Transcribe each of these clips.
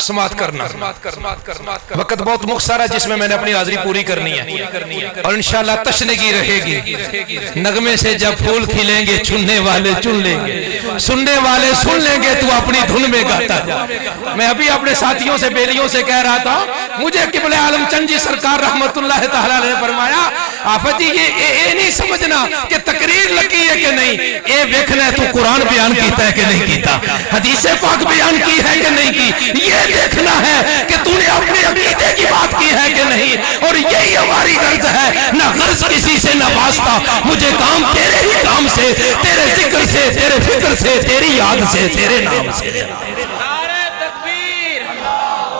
سماعت کرنا وقت بہت مختصر ہے جس میں نے اپنی حاضری پوری کرنی ہے اور انشاءاللہ تشنگی رہے گی۔ نغمے سے جب پھول کھلیں گے چننے والے چن لیں گے، سننے والے سن لیں گے، تو اپنی دھن میں گاتا جا۔ میں ابھی اپنے ساتھیوں سے بیلیوں سے کہہ رہا تھا، مجھے قبلہ عالم چند جی سرکار رحمت اللہ تعالیٰ نے فرمایا، آفت جی یہ نہیں سمجھنا کہ تقریر لگی ہے کہ نہیں، یہ دیکھنا ہے تو قرآن بیان کیتا ہے کہ نہیں کیتا، حدیث پاک بیان کی ہے کہ نہیں کی، یہ دیکھنا ہے کہ تو نے اپنے عقیدے کی بات کی ہے کہ نہیں، اور یہی ہماری غرض ہے، نہ غرض کسی سے نہ واسطہ، مجھے کام تیرے ہی کام سے، تیرے ذکر سے، تیرے فکر سے، تیری یاد سے، تیرے نام سے۔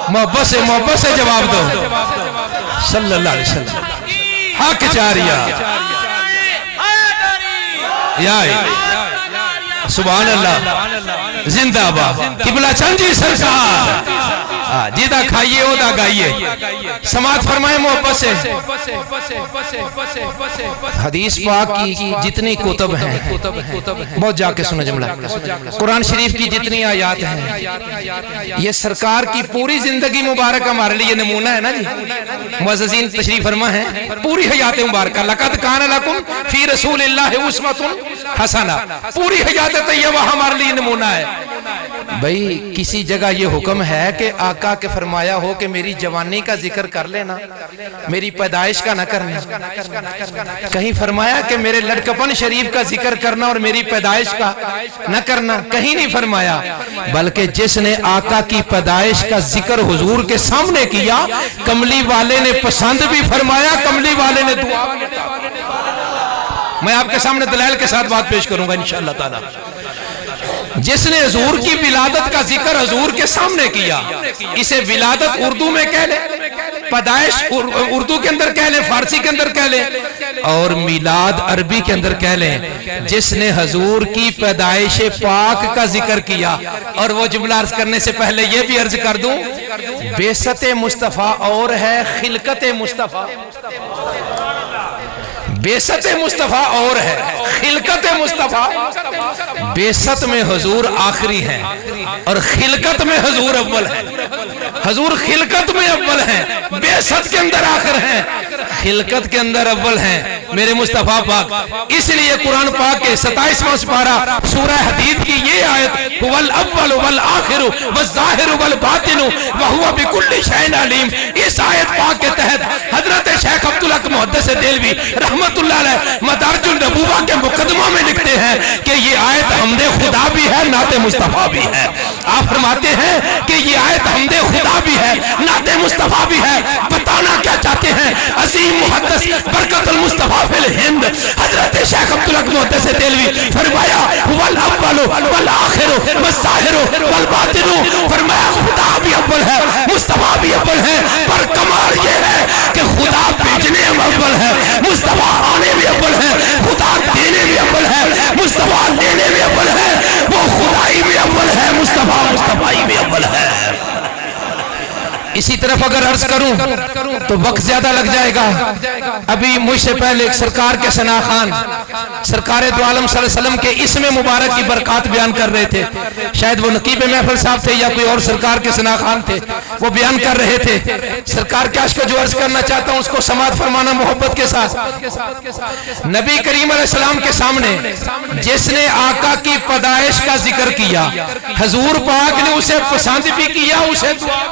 محبت سے جواب دو صلی اللہ علیہ وسلم۔ حق جاریہ یا سبحان اللہ زندہ باد قبلہ چند جی سرکار جیدہ کھائیے اودا گائیے، سماعت فرمائے محبت سے۔ حدیث پاک کی جتنی کتب ہیں بہت جا کے سنو جملہ، قرآن شریف کی جتنی آیات ہیں، یہ سرکار کی پوری زندگی مبارک ہمارے لیے نمونہ ہے نا جی۔ معززین تشریف فرما ہے پوری حیات مبارکہ، لَقَدْ كَانَ لَكُمْ فِي رَسُولِ اللَّهِ أُسْوَةٌ حَسَنَةٌ، پوری حیات طیبہ ہمارے لیے نمونہ ہے۔ بھئی کسی جگہ یہ حکم ہے کہ آقا کے فرمایا ہو کہ میری جوانی کا ذکر کر لینا، میری پیدائش کا نہ کرنا، کہیں فرمایا کہ میرے لڑکپن شریف کا ذکر کرنا اور میری پیدائش کا نہ کرنا، کہیں نہیں فرمایا، بلکہ جس نے آقا کی پیدائش کا ذکر حضور کے سامنے کیا، کملی والے نے پسند بھی فرمایا، کملی والے نے دعا بھی۔ میں آپ کے سامنے دلائل کے ساتھ بات پیش کروں گا انشاءاللہ تعالی۔ جس نے حضور کی ولادت کا ذکر حضور کے سامنے کیا، اسے ولادت اردو میں کہہ لیں، پیدائش اردو کے اندر کہہ لیں، فارسی کے اندر کہہ لیں، اور میلاد عربی کے اندر کہہ لیں۔ جس نے حضور کی پیدائش پاک کا ذکر کیا، اور وہ جملہ عرض کرنے سے پہلے یہ بھی عرض کر دوں، بعثت مصطفیٰ اور ہے خلقت مصطفیٰ، بعثت مصطفیٰ اور ہے خلقت مصطفیٰ۔ بعثت میں حضور آخری ہیں اور خلقت میں حضور اول ہیں، حضور خلقت میں اول ہیں، بعثت کے اندر آخر ہیں، خلقت کے اندر اول ہیں میرے مصطفیٰ پاک۔ اس لیے قرآن پاک کے 27واں سپارہ سورہ حدید کی یہ آیت وَالْأَوَّلُ وَالْآخِرُ وَالظَّاهِرُ وَالْبَاطِنُ وَهُوَ بِكُلِّ شَيْءٍ عَلِيمٌ، اس آیت پاک کے تحت حضرت شیخ عبدالحق محدث دہلوی رحمت اللہ علیہ مدارج النبوہ کے مقدمہ میں لکھتے ہیں کہ یہ آیت حمد خدا بھی ہے، نعت مصطفیٰ بھی ہے۔ آپ فرماتے ہیں کہ یہ آیت حمد خدا بھی ہے، نعت مصطفیٰ بھی ہے۔ بتانا کیا چاہتے ہیں؟ عظیم محدث برکت المصطفیٰ فی الہند حضرت شیخ عبدالحق محدث دہلوی فرمایا وَالْأَوَّلُ وَالْآخِرُ وَالظَّاهِرُ وَالْبَاطِنُ، فرمایا خدا بھی اول ہے، مصطفیٰ بھی اول ہے، پر کمال یہ ہے کہ خدا بھیجنے میں اول ہے، مصطفیٰ آنے بھی اول ہے، خدا دینے بھی اول ہے، مصطفیٰ لینے بھی اول ہے، وہ خدائی بھی اول ہے، مصطفیٰ بھی اول ہے۔ اسی طرف اگر عرض کروں تو وقت زیادہ لگ جائے گا۔ ابھی مجھ سے پہلے ایک سرکار کے ثنا خان سرکار دو عالم صلی اللہ علیہ وسلم کے اسم مبارک کی برکات بیان کر رہے تھے، شاید وہ نقیب محفل صاحب تھے یا کوئی اور سرکار کے ثنا خان تھے، وہ بیان کر رہے تھے۔ سرکار کے عشق کو جو عرض کرنا چاہتا ہوں اس کو سماعت فرمانا محبت کے ساتھ۔ نبی کریم علیہ السلام کے سامنے جس نے آقا کی پیدائش کا ذکر کیا، حضور پاک نے اسے پسند بھی کیا، اسے دعا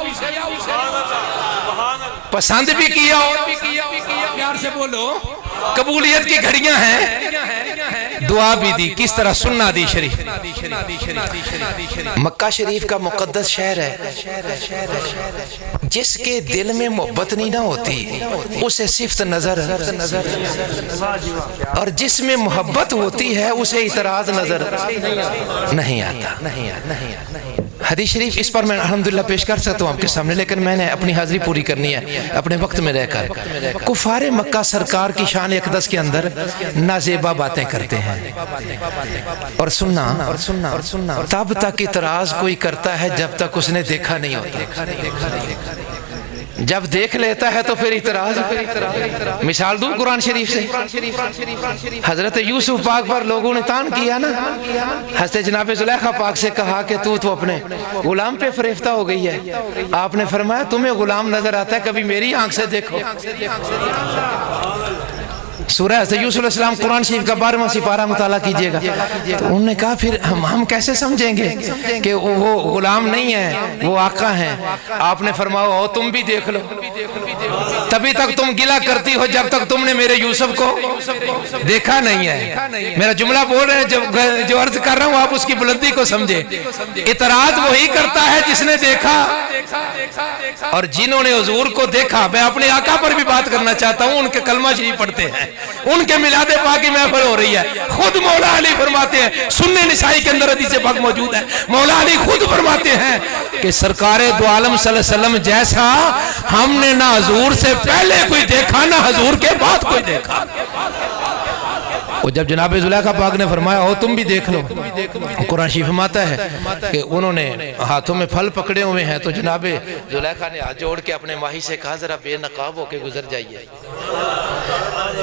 پسند بھی کیا، پیار سے بولو، قبولیت کی گھڑیاں ہیں، دعا بھی دی۔ کس طرح؟ سننا دی شریف، مکہ شریف کا مقدس شہر ہے، جس کے دل میں محبت نہیں نہ ہوتی اسے صفت نظر، اور جس میں محبت ہوتی ہے اسے اعتراض نظر نہیں آتا۔ حدیث شریف اس پر میں الحمدللہ پیش کر سکتا ہوں آپ کے سامنے، لیکن میں نے اپنی حاضری پوری کرنی ہے اپنے وقت میں رہ کر۔ کفار مکہ سرکار کی شان اقدس کے اندر نازیبہ باتیں کرتے ہیں، اور سننا تب تک اعتراض کوئی کرتا ہے جب تک اس نے دیکھا نہیں ہوتا۔ جب دیکھ لیتا ہے تو پھر اعتراض. مثال دوں قرآن شریف سے. حضرت یوسف پاک پر لوگوں نے تان کیا نا. حضرت جناب زلیخا پاک سے کہا کہ تو اپنے غلام پہ فریفتہ ہو گئی ہے. آپ نے فرمایا تمہیں غلام نظر آتا ہے, کبھی میری آنکھ سے دیکھو. سورہ حضرت یوسف علیہ السلام قرآن شریف کا 12واں سپارہ مطالعہ کیجئے گا. تو انہوں نے کہا پھر ہم کیسے سمجھیں گے کہ وہ غلام نہیں ہے, وہ آقا ہیں. آپ نے فرمایا او تم بھی دیکھ لو. تبھی تک تم گلہ کرتی ہو جب تک تم نے میرے یوسف کو دیکھا نہیں ہے. میرا جملہ بول رہے ہیں, جو عرض کر رہا ہوں آپ اس کی بلندی کو سمجھے. اعتراض وہی کرتا ہے جس نے دیکھا, اور جنہوں نے حضور کو دیکھا. میں اپنے آقا پر بھی بات کرنا چاہتا ہوں, ان کے کلمہ شریف پڑھتے ہیں, ان کے میلاد پاک کی محفل ہو رہی ہے. خود مولا علی فرماتے ہیں, سنن نسائی کے اندر حدیث پاک موجود ہے, مولا علی خود فرماتے ہیں کہ سرکار دو عالم صلی اللہ علیہ وسلم جیسا ہم نے نہ حضور سے پہلے کوئی دیکھا نہ حضور کے بعد کوئی دیکھا. اور جب جناب زلیخا پاک نے فرمایا او تم بھی دیکھ لو, قرآن شریف میں آتا ہے کہ انہوں نے ہاتھوں میں پھل پکڑے ہوئے ہیں, تو جناب زلیخا نے ہاتھ جوڑ کے اپنے ماہی سے کہا ذرا بے نقاب ہو کے گزر جائیے.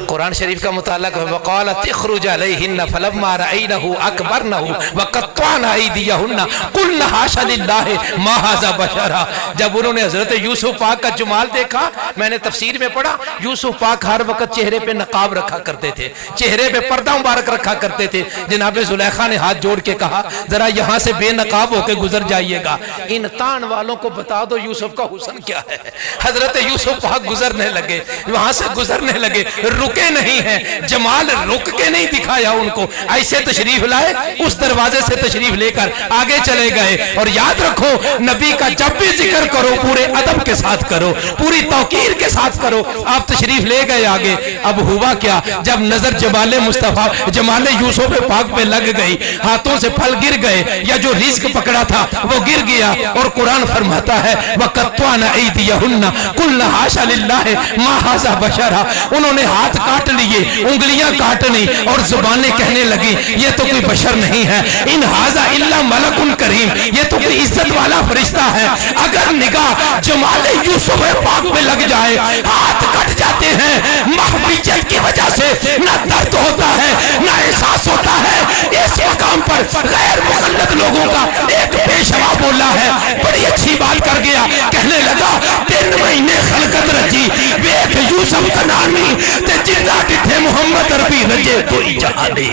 قرآن شریف کا مطالعہ ہے, وَقَالَتِ اخْرُجْ عَلَيْهِنَّ فَلَمَّا رَأَيْنَهُ أَكْبَرْنَهُ وَقَطَّعْنَ أَيْدِيَهُنَّ قُلْنَ حَاشَ لِلَّهِ مَا هَذَا بَشَرًا. جب انہوں نے حضرت یوسف پاک کا جمال دیکھا, میں نے تفسیر میں پڑھا, یوسف پاک ہر وقت چہرے پہ نقاب رکھا کرتے تھے, چہرے پہ پردہ مبارک رکھا کرتے تھے. جناب زلیخا نے ہاتھ جوڑ کے کہا ذرا یہاں سے بے نقاب ہو کے گزر جائیے گا. ان تان والوں کو بتا دو یوسف کا حسن کیا ہے. حضرت یوسف پاک گزرنے لگے, وہاں سے گزرنے لگے, رکے نہیں ہیں. جمال رک کے نہیں دکھایا ان کو, ایسے تشریف لائے, اس دروازے سے تشریف لے کر آگے چلے گئے. اور یاد رکھو نبی کا جب بھی ذکر کرو پورے ادب کے ساتھ کرو, پوری توقیر کے ساتھ کرو. آپ تشریف لے گئے آگے. اب ہوا کیا, جب نظر جمال مصطفیٰ جمال یوسف پاک پہ لگ گئی, ہاتھوں سے پھل گر گئے, یا جو رزق پکڑا تھا وہ گر گیا. اور قرآن فرماتا ہے وَقَطَّعْنَ أَيْدِيَهُنَّ قُلْنَ حَاشَ لِلَّهِ مَا هَذَا بَشَرًا. انہوں نے ہاتھ کاٹ لیے, انگلیاں کاٹنی, اور زبانیں کہنے لگی یہ تو کوئی بشر نہیں ہے, ان هَذَا إِلَّا مَلَكٌ کریم, یہ تو کوئی عزت والا فرشتہ ہے. اگر نگاہ جمال یوسف پاک پہ لگ جائے, ہاتھ کٹ جاتے ہیں. محبوبیت کی وجہ سے نہ درد ہوتا ہے نہ احساس ہوتا ہے. اس مقام پر غیر مقلد لوگوں کا ایک پیشوا بولا ہے, بڑی اچھی بات کر گیا. کہنے لگا 3 مہینے خلقت رچی ویک یوسف کنانی تے جنہ ڈٹھے محمد عربی رجے کوئی جہانی.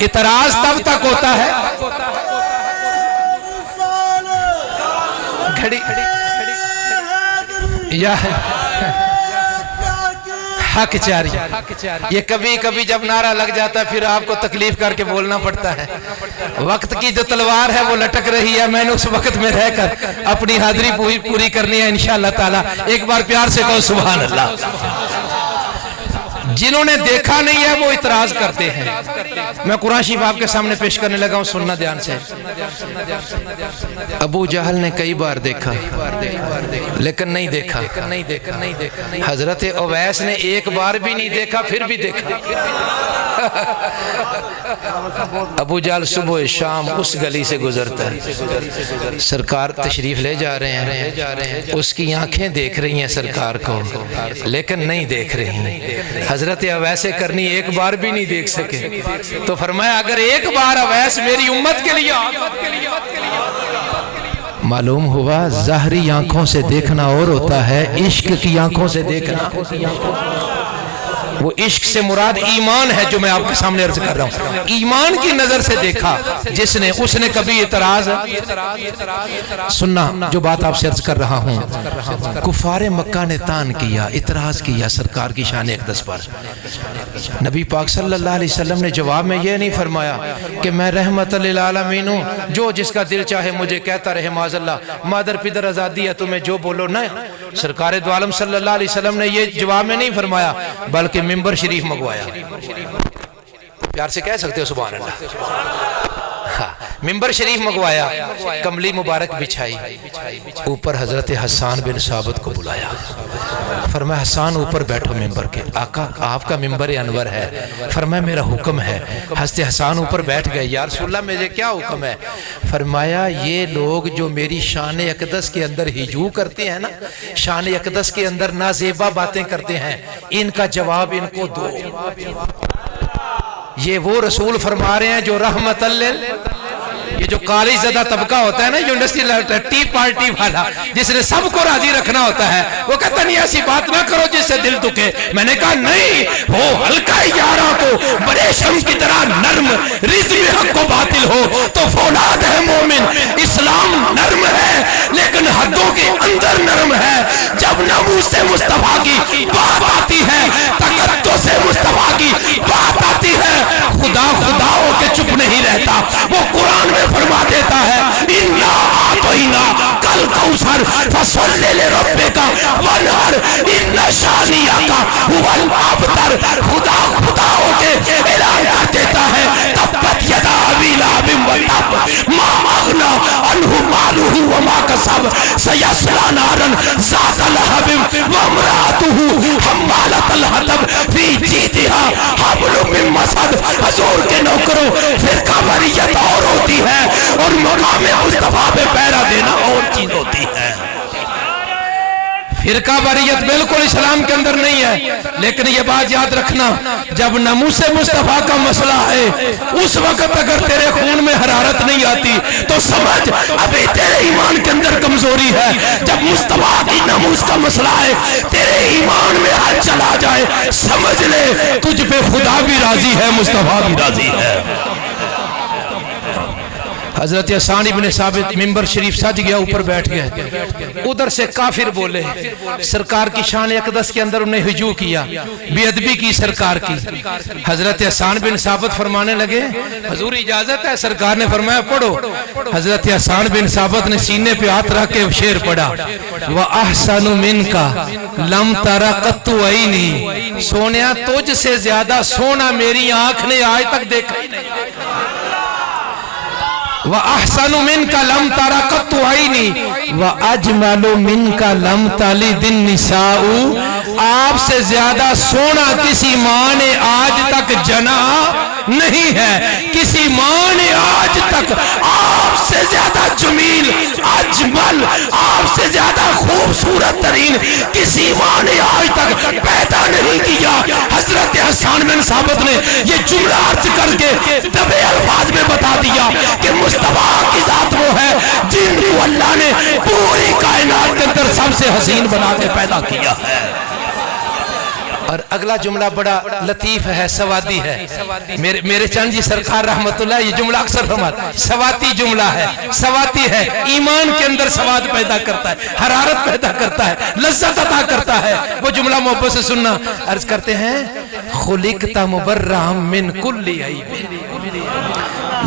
اعتراض تب تک ہوتا ہے گھڑی یا حق جاری. یہ کبھی کبھی جب نعرہ لگ جاتا ہے پھر آپ کو تکلیف کر کے بولنا پڑتا ہے. وقت کی جو تلوار ہے وہ لٹک رہی ہے, میں نے اس وقت میں رہ کر اپنی حاضری پوری کرنی ہے انشاءاللہ تعالی. ایک بار پیار سے کہو سبحان اللہ. جنہوں نے دیکھا نہیں ہے وہ اعتراض کرتے ہیں. میں قرآن شریف آپ کے سامنے پیش کرنے لگا ہوں, سننا دھیان سے. ابو جہل نے کئی بار دیکھا لیکن نہیں دیکھا. حضرت اویس نے ایک بار بھی نہیں دیکھا پھر بھی دیکھا. ابو جہل صبح شام اس گلی سے گزرتا ہے, سرکار تشریف لے جا رہے ہیں, اس کی آنکھیں دیکھ رہی ہیں سرکار کو لیکن نہیں دیکھ رہی. حضرت اویس کرنی ایک بار بھی نہیں دیکھ سکے. تو فرمایا اگر ایک بار اویس میری امت کے لیے. معلوم ہوا ظاہری آنکھوں سے دیکھنا اور ہوتا ہے, عشق کی آنکھوں سے دیکھنا. وہ عشق سے مراد ایمان ہے جو میں آپ کے سامنے عرض کر رہا ہوں. ایمان کی نظر سے دیکھا جس نے, اس نے کبھی اعتراض. سننا جو بات آپ سے عرض کر رہا ہوں, کفار مکہ نے تان کیا, اعتراض کیا سرکار کی شان اقدس پر. نبی پاک صلی اللہ علیہ وسلم نے جواب میں یہ نہیں فرمایا کہ میں رحمت للعالمین ہوں, جو جس کا دل چاہے مجھے کہتا رہے معاذ اللہ, مادر پیدر آزادی ہے تمہیں جو بولو. نہ, سرکار دو عالم صلی اللہ علیہ وسلم نے یہ جواب میں نہیں فرمایا بلکہ منبر شریف منگوایا. پیار سے کہہ سکتے ہو سبحان اللہ. منبر شریف منگوایا، کملی مبارک بچھائی، اوپر حضرت حسان بن ثابت کو بلایا، فرمایا حسان اوپر بیٹھو منبر کے، آقا آپ کا منبر انور ہے، فرمایا میرا حکم ہے۔ حضرت حسان اوپر بیٹھ گئے، یا رسول اللہ مجھے کیا حکم ہے؟ فرمایا یہ لوگ جو میری شان اقدس کے اندر ہجو کرتے ہیں نا، شان اقدس کے اندر نازیبا باتیں کرتے ہیں، ان کا جواب ان کو دو۔ یہ وہ رسول فرما رہے ہیں جو رحمت یہ جو کالج زدہ طبقہ ہوتا ہے نا، یونیورسٹی ٹی پارٹی والا، جس نے سب کو راضی رکھنا ہوتا ہے، وہ کہتا نہیں ایسی بات نہ کرو جس سے دل دکھے۔ میں نے کہا نہیں، وہ ہلکا یارہ کو بڑے شمس کی طرح نرم، رزم حق کو باطل ہو تو فولاد ہے مومن۔ اسلام نرم ہے لیکن حدوں کے اندر نرم ہے۔ جب ناموس مصطفیٰ کی بات آتی ہے، تقدس مصطفیٰ کی بات آتی ہے، خدا خدا ہو کے چپ نہیں رہتا، وہ قرآن میں فرما دیتا ہے اِنَّا آتَيْنَا کل کوثر فَصَلِّ لِرَبِّكَ وَانْحَرْ إِنَّ شَانِئَكَ هُوَ الْأَبْتَرُ۔ خدا خدا ہو کے اعلان کر دیتا ہے تبت یدا ابی لہب وتب ما اغنی عنہ مالہ وما کسب سیصلی نارا ذات لہب وامرأتہ حمالۃ الحطب فی جیدہا حبل من مسد۔ حضور کے نوکروں، فرقہ واریت اور ہوتی ہے اور مقام مصطفیٰ پہ پیرا دینا اور چیز ہوتی ہے۔ فرقہ واریت بالکل اسلام کے اندر نہیں ہے، لیکن یہ بات یاد رکھنا، جب ناموس مصطفیٰ کا مسئلہ ہے، اس وقت اگر تیرے خون میں حرارت نہیں آتی تو سمجھ ابھی تیرے ایمان کے اندر کمزوری ہے۔ جب مصطفیٰ کی ناموس کا مسئلہ ہے، تیرے ایمان میں حل چلا جائے، سمجھ لے تجھ پہ خدا بھی راضی ہے، مصطفیٰ بھی راضی ہے۔ حضرت حسان بن ثابت منبر شریف سج گیا، اوپر بیٹھ گئے، ادھر سے کافر بولے، سرکار کی شان اقدس کے اندر انہیں ہجوم کیا، بے ادبی کی سرکار کی۔ حضرت حسان بن ثابت فرمانے لگے حضور اجازت ہے؟ سرکار نے فرمایا پڑھو۔ حضرت حسان بن ثابت نے سینے پہ ہاتھ رکھ کے شعر پڑھا، وَأَحْسَنُ مِنْكَ لَمْ تَرَ قَطُّ عَيْنِي، سونیا تجھ سے زیادہ سونا میری آنکھ نے آج تک دیکھا ہی نہیں۔ وَأَحْسَنُ مِنْكَ لَمْ تَرَ قَطُّ عَيْنِي وَأَجْمَلُ مِنْكَ لَمْ تَلِدِ النِّسَاءُ، آپ سے زیادہ سونا کسی ماں نے آج تک جنا نہیں ہے، کسی ماں نے آج تک آپ سے زیادہ جمیل، اجمل، آپ سے زیادہ خوبصورت ترین کسی ماں نے آج تک پیدا نہیں کیا۔ حضرت حسان بن ثابت نے یہ جملہ عرض کر کے دبے الفاظ میں بتا دیا کہ مصطفیٰ کی ذات وہ ہے جن کو اللہ نے پوری کائنات کے اندر سب سے حسین بنا کے پیدا کیا ہے۔ اور اگلا جملہ بڑا لطیف ہے، سوادی ہے۔ میرے چند جی سرکار رحمت اللہ یہ جملہ اکثر فرماتے ہیں، سواتی جملہ ہے، سواتی ہے، ایمان کے اندر سواد پیدا کرتا ہے، حرارت پیدا کرتا ہے، لذت عطا کرتا ہے۔ وہ جملہ محبت سے سننا، عرض کرتے ہیں خلقت مبرئا من کل عیب،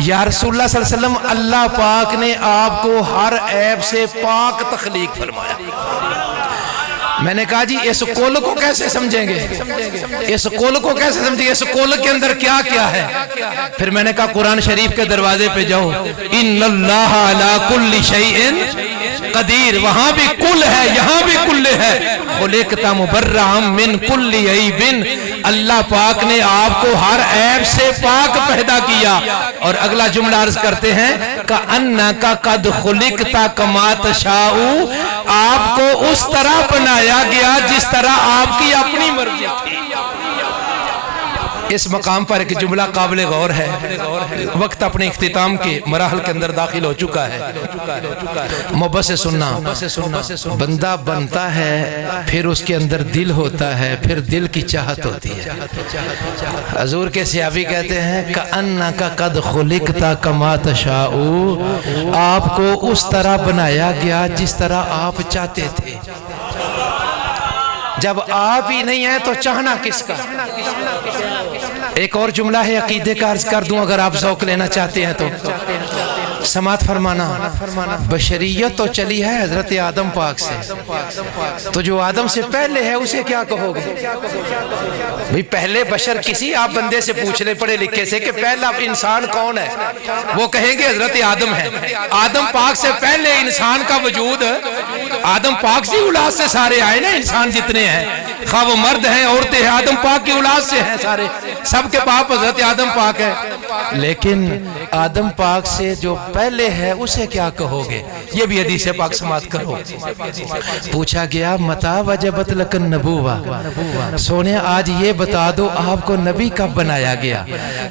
یا رسول اللہ صلی اللہ علیہ وسلم اللہ پاک نے آپ کو ہر عیب سے پاک تخلیق فرمایا۔ میں نے کہا جی اس قول کو کیسے سمجھیں گے، اس قول کو کیسے سمجھیں گے، اس قول کے اندر کیا کیا ہے؟ پھر میں نے کہا قرآن شریف کے دروازے پہ جاؤ، ان اللہ علی کل شیء قدیر، وہاں بھی کل ہے یہاں بھی کل ہے۔ خلقت مبرئا من کل عیب، اللہ پاک نے آپ کو ہر عیب سے پاک پیدا کیا۔ اور اگلا جملہ عرض کرتے ہیں کأنک قد خلقت کما تشاء، آپ کو اس طرح بنایا گیا جس طرح آپ کی اپنی مرضی تھی۔ اس مقام پر ایک جملہ قابل غور ہے، وقت اپنے اختتام کے مراحل کے اندر داخل ہو چکا ہے، محبت سے سننا۔ بندہ بنتا ہے پھر اس کے اندر دل ہوتا ہے، پھر دل کی چاہت ہوتی ہے۔ حضور کے صحابی کہتے ہیں کأنک قد خلقت کما تشاء، آپ کو اس طرح بنایا گیا جس طرح آپ چاہتے تھے۔ جب آپ ہی نہیں ہیں تو چاہنا کس کا؟ ایک اور جملہ ہے عقیدے کا، عرض کر دوں اگر آپ ذوق لینا چاہتے ہیں تو۔ سماعت فرمانا، بشریت تو چلی ہے حضرت آدم پاک سے، تو جو آدم سے پہلے ہے اسے کیا کہو گے؟ بھئی پہلے بشر کسی آپ بندے سے پوچھ لے پڑھے لکھے سے کہ پہلا انسان کون ہے، وہ کہیں گے حضرت آدم ہے۔ آدم پاک سے پہلے انسان کا وجود، آدم پاک سے اولاد سے سارے آئے نا انسان جتنے ہیں، خواہ وہ مرد ہیں عورتیں ہیں، آدم پاک کی اولاد سے ہیں سارے، سب کے باپ حضرت آدم پاک ہے۔ لیکن آدم پاک سے جو پہلے ہے اسے کیا کہو گے؟ یہ بھی حدیث پاک سماعت کرو۔ پوچھا گیا متا وجبت لکن نبوہ، سونے آج یہ بتا دو آپ کو نبی کب بنایا گیا؟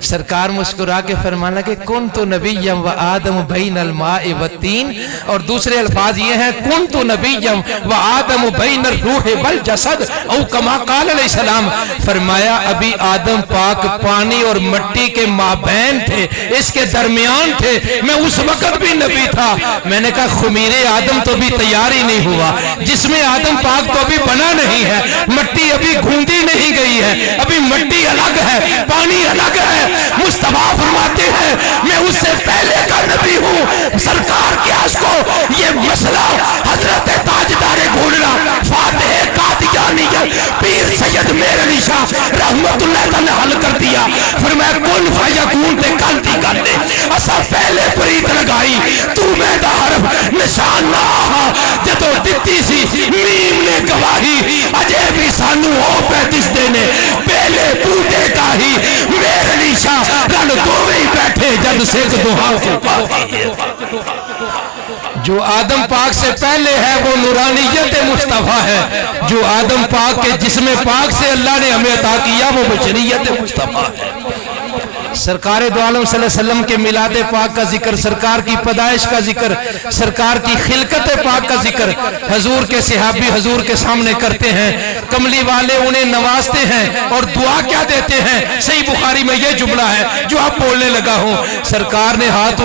سرکار مسکرا کے فرمانا کہ کنت نبیم و آدم بین الماء والتین، اور دوسرے الفاظ یہ ہیں کنت نبیم و آدم بین الروح والجسد، او کما قال علیہ السلام، فرمایا ابھی آدم پاک پانی اور مٹی کے مابین تھے، اس کے درمیان تھے، میں اس وقت بھی نبی تھا۔ میں نے کہا خمیر آدم تو بھی تیار ہی نہیں ہوا، جس میں آدم پاک تو بھی بنا نہیں ہے، مٹی ابھی گھوندی نہیں گئی ہے، ابھی مٹی الگ ہے، پانی الگ ہے۔ مصطفیٰ فرماتے ہیں میں اس سے پہلے کا نبی ہوں۔ سرکار کے اس کو یہ مسئلہ حضرت تاجدار گھوڑنا فاتح قادیانی پیر سید میر علی شاہ رحمت اللہ تعالیٰ حل کر دیا، فرمایا کن فیکون تے کلتی کرنے اسا پہلے پریت لگائی تو میں دا حرف نشان نہ آہا جدو دتی سی میم نے گواہی اجے بھی سانو ہو پیتس دینے پہلے بوٹے کا ہی میر علی شاہ رن دوویں بیٹھے جد سکھ دوہاں کو پاکی۔ جو آدم پاک سے پہلے ہے وہ نورانیت مصطفیٰ ہے، جو آدم پاک کے جسم پاک سے اللہ نے ہمیں عطا کیا وہ بشریت مصطفیٰ ہے۔ سرکار دو عالم صلی اللہ علیہ وسلم کے میلاد پاک کا ذکر، سرکار کی پیدائش کا ذکر، سرکار کی خلقت پاک کا ذکر حضور کے صحابی حضور کے سامنے کرتے ہیں، کملی والے انہیں نوازتے ہیں اور دعا کیا دیتے ہیں؟ صحیح بخاری میں یہ جملہ ہے جو آپ بولنے لگا ہوں، سرکار نے ہاتھ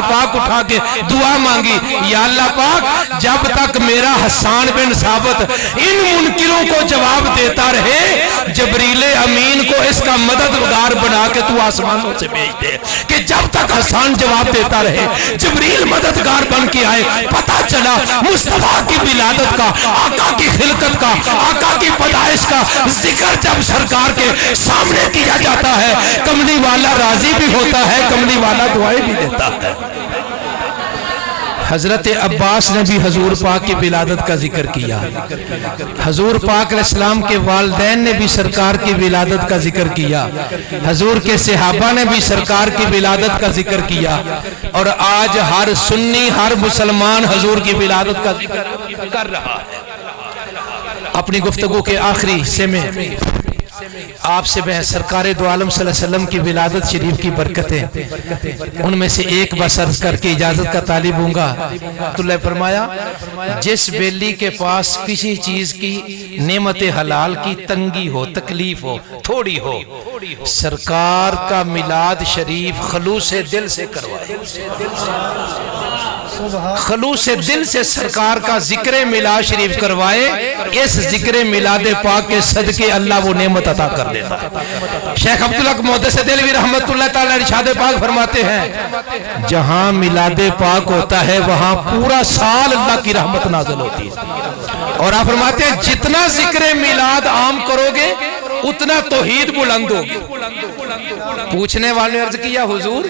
پاک اٹھا کے دعا مانگی، یا اللہ پاک جب تک میرا حسان بن ثابت ان منکروں کو جواب دیتا رہے، جبریل امین کو اس کا مددگار بنا کے تو آسمانوں سے بھیج دے کہ جب تک حسان جواب دیتا رہے جبریل مددگار بن کے آئے۔ پتہ چلا مصطفیٰ کی ولادت کا، آقا کی خلقت کا، آقا کی پیدائش کا ذکر جب سرکار کے سامنے کیا جاتا ہے کملی والا راضی بھی ہوتا ہے، کملی والا دعائیں بھی دیتا ہے۔ حضرت عباس نے بھی حضور پاک کی ولادت کا ذکر کیا، حضور پاک علیہ السلام کے والدین نے بھی سرکار کی ولادت کا ذکر کیا، حضور کے صحابہ نے بھی سرکار کی ولادت کا ذکر کیا، اور آج ہر سنی ہر مسلمان حضور کی ولادت کا ذکر کر رہا ہے۔ اپنی گفتگو کے آخری حصے میں آپ سے میں سرکار دو عالم صلی اللہ علیہ وسلم کی ولادت شریف کی برکتیں ان میں سے ایک بس عرض کر کے اجازت کا طالب ہوں گا۔ تو اللہ فرمایا جس بیلی کے پاس کسی چیز کی نعمت حلال کی تنگی ہو، تکلیف ہو، تھوڑی ہو، سرکار کا میلاد شریف خلوص دل سے کروائے، خلوص دل سے سرکار کا ذکر میلاد شریف کروائے، اس ذکر میلاد پاک کے صدقے اللہ وہ نعمت عطا کر دیتا ہے۔ شیخ عبدالحق محدث دہلوی رحمت اللہ تعالی ارشاد پاک فرماتے ہیں جہاں میلاد پاک ہوتا ہے وہاں پورا سال اللہ کی رحمت نازل ہوتی ہے، اور آپ فرماتے ہیں جتنا ذکر میلاد عام کرو گے اتنا توحید بلند ہوگی۔ پوچھنے والے عرض کیا حضور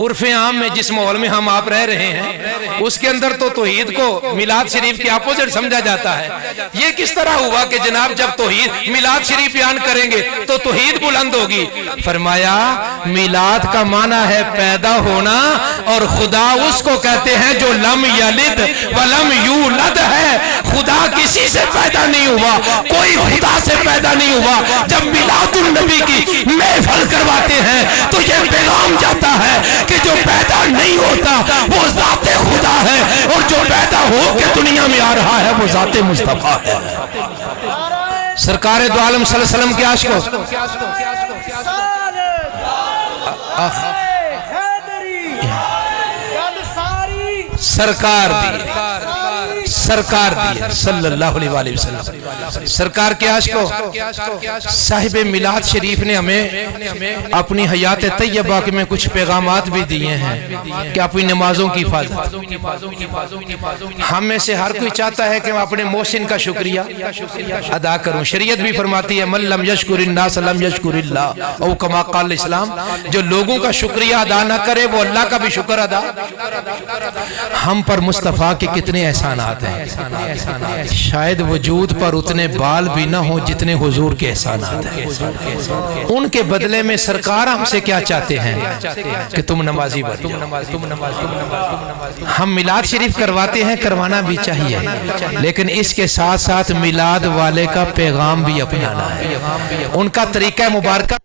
عرف عام میں جس ماحول میں ہم آپ رہ رہے ہیں اس کے اندر تو توحید کو میلاد شریف کے اپوزٹ سمجھا جاتا ہے، یہ کس طرح ہوا کہ جناب جب توحید میلاد شریف بیان کریں گے تو توحید بلند ہوگی؟ فرمایا میلاد کا معنی ہے پیدا ہونا، اور خدا اس کو کہتے ہیں جو لم یلد ولم یولد ہے، خدا کسی سے پیدا نہیں ہوا، کوئی خدا سے پیدا نہیں ہوا۔ جب میلاد النبی کی محفل کرواتے ہیں تو یہ پیغام جاتا ہے کہ جو پیدا نہیں ہوتا وہ ذات خدا ہے، اور جو پیدا ہو کے دنیا میں آ رہا ہے وہ ذات مصطفیٰ ہے۔ سرکار دو عالم صلی اللہ علیہ وسلم کے عاشقوں، سرکار دی سرکار دی ہے صلی اللہ علیہ وآلہ وسلم۔ سرکار کے عاشقوں، صاحب میلاد شریف نے ہمیں اپنی حیات طیبہ میں کچھ پیغامات بھی دیے ہیں کہ اپنی نمازوں کی حفاظت۔ ہم میں سے ہر کوئی چاہتا ہے کہ میں اپنے محسن کا شکریہ ادا کروں۔ شریعت بھی فرماتی ہے من لم یشکر الناس لم یشکر اللہ، او کما قال اسلام، جو لوگوں کا شکریہ ادا نہ کرے وہ اللہ کا بھی شکر ادا۔ ہم پر مصطفیٰ کے کتنے احسانات ہیں، شاید وجود پر اتنے بال بھی نہ ہوں جتنے حضور کے احسانات ہیں۔ ان کے بدلے میں سرکار ہم سے کیا چاہتے ہیں کہ تم نمازی بن جاؤ۔ ہم میلاد شریف کرواتے ہیں، کروانا بھی چاہیے، لیکن اس کے ساتھ ساتھ میلاد والے کا پیغام بھی اپنانا ہے، ان کا طریقہ مبارکہ